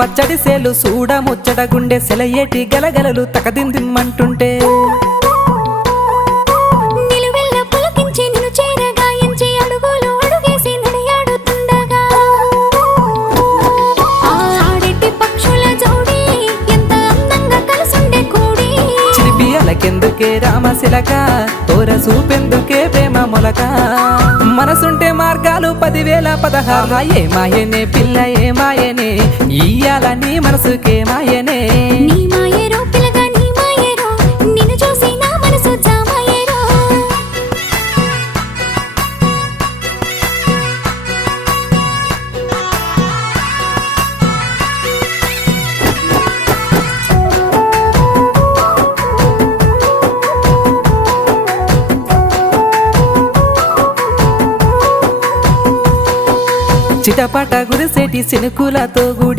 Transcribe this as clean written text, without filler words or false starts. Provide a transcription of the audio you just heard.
పచ్చడి సేలు సూడ ముచ్చట గుండె సెలయేటి గలగలలు తకదిందిమ్మంటుంటే నిలువెల్ల పులకించి నిన్ను చేరగాయించి అడుగులు అడుగేసి నడియాడుతుండగా ఆడెట్టి పక్షుల జోడి ఎంత అందంగా కలుసుండే కూడి చిలిపియలకెందుకే రామశిలక తోర సూపెందుకే ప్రేమ మొలక మనసుంటే మార్గాలు 10,016 ఏమాయనే పిల్ల ఏమాయనే ఇయ్యాల నీ మనసుకే మాయనే నీ మాయేరో పిల్లగా నీ మాయేరో నిన్ను చూసి నా మనసు జామాయేరో చిటపట గురిసేటి సినుకులతో గుడి